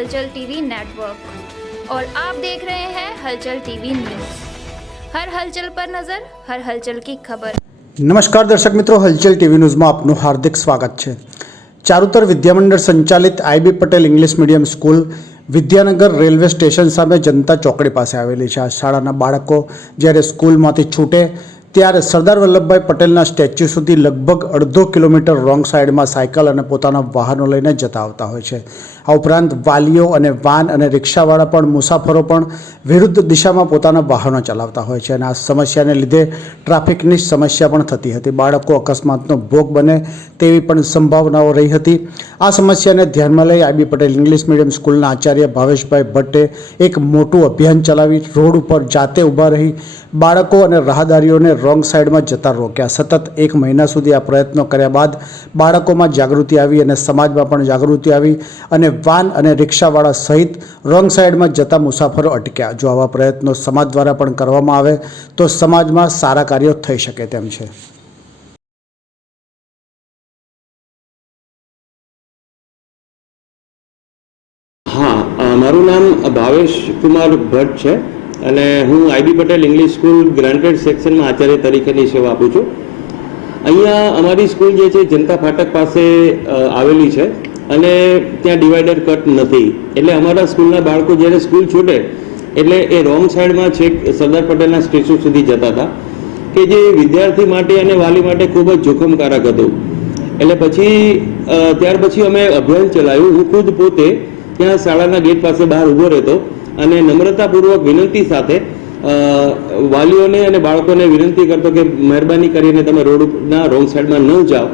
हलचल TV network और आप देख रहे हैं हलचल टीवी न्यूज हर हलचल पर नजर हर हलचल की खबर નમસ્કાર દર્શક મિત્રો હલચલ ટીવી ન્યૂઝમાં આપનું હાર્દિક સ્વાગત છે ચારુતર વિદ્યામંડળ સંચાલિત IB Patel English medium school Vidyanagar railway station સામે જનતા ચોકડી પાસે આવેલી છે આ શાળાના બાળકો જ્યારે સ્કૂલમાંથી છૂટે ત્યારે સરદાર વલ્લભભાઈ પટેલના સ્ટેચ્યુ સુધી લગભગ અડધો કિલોમીટર રોંગ સાઈડમાં સાયકલ અને પોતાના વાહનો લઈને જતા આવતા હોય છે આ ઉપરાંત વાલીઓ અને વાન અને રિક્ષાવાળા પણ, મુસાફરો પણ વિરુદ્ધ દિશામાં પોતાના વાહનો ચલાવતા હોય છે અને આ સમસ્યાને લીધે ટ્રાફિકની સમસ્યા પણ થતી હતી. બાળકો અકસ્માતનો ભોગ બને તેવી પણ સંભાવનાઓ રહી હતી. આ સમસ્યાને ધ્યાનમાં લઈ આઈબી પટેલ ઇંગ્લિશ મીડિયમ સ્કૂલના આચાર્ય ભાવેશભાઈ ભટ્ટે એક મોટું અભિયાન ચલાવી, રોડ ઉપર જાતે ઊભા રહી બાળકો અને રાહદારીઓને રોંગ સાઈડમાં જતા રોક્યા. સતત એક મહિના સુધી આ પ્રયત્નો કર્યા બાદ બાળકોમાં જાગૃતિ આવી અને સમાજમાં પણ જાગૃતિ આવી અને વાન અને રિક્ષાવાળા સહિત રોંગ સાઈડમાં જતા મુસાફરો અટક્યા. જો આવા પ્રયત્નો સમાજ દ્વારા પણ કરવામાં આવે, તો સમાજમાં સારા કાર્યો થઈ શકે તેમ છે. હા મારું નામ ભાવેશ કુમાર ભટ્ટ છે અને હું IB Patel English school granted સેક્શનમાં આચાર્ય તરીકેની સેવા આપું છું. અહીંયા અમારી સ્કૂલ જે છે, જનતા ફાટક પાસે આવેલી છે. અને ત્યાં ડિવાઈડર કટ નથી. એટલે અમારા સ્કૂલના બાળકો જ્યારે સ્કૂલ છૂટે, એટલે એ રોંગ સાઈડમાં છેક સરદાર પટેલના સ્ટેચ્યુ સુધી જતા હતા, કે જે વિદ્યાર્થી માટે અને વાલી માટે ખૂબ જ જોખમકારક હતું. એટલે પછી ત્યાર પછી અમે અભિયાન ચલાવ્યું. હું ખુદ પોતે ત્યાં શાળાના ગેટ પાસે બહાર ઊભો રહેતો અને નમ્રતાપૂર્વક વિનંતી સાથે વાલીઓને અને બાળકોને વિનંતી કરતો કે મહેરબાની કરીને તમે રોડના રોંગ સાઈડમાં ન જાઓ.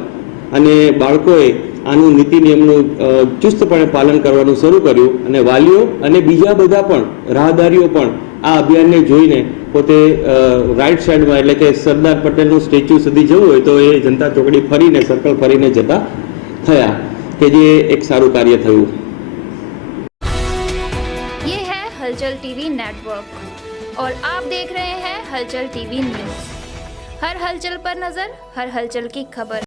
અને બાળકોએ આનું નીતિ નિયમનું અ, ચુસ્તપણે પાલન કરવાનું શરૂ કર્યું અને વાલીઓ અને બીજા બધા પણ રાહદારીઓ પણ આ અભિયાનને જોઈને પોતે અ, રાઈટ સાઈડમાં એટલે કે સરદાર પટેલનું સ્ટેચ્યુ સુધી જવું હોય તો એ જનતા ચોકડી ફરીને સર્કલ ફરીને જતા થયા કે જે એક સારું કાર્ય થયું ये है हलचल टीवी नेटवर्क और आप देख रहे हैं हलचल टीवी न्यूज हर हलचल पर नजर हर हलचल की खबर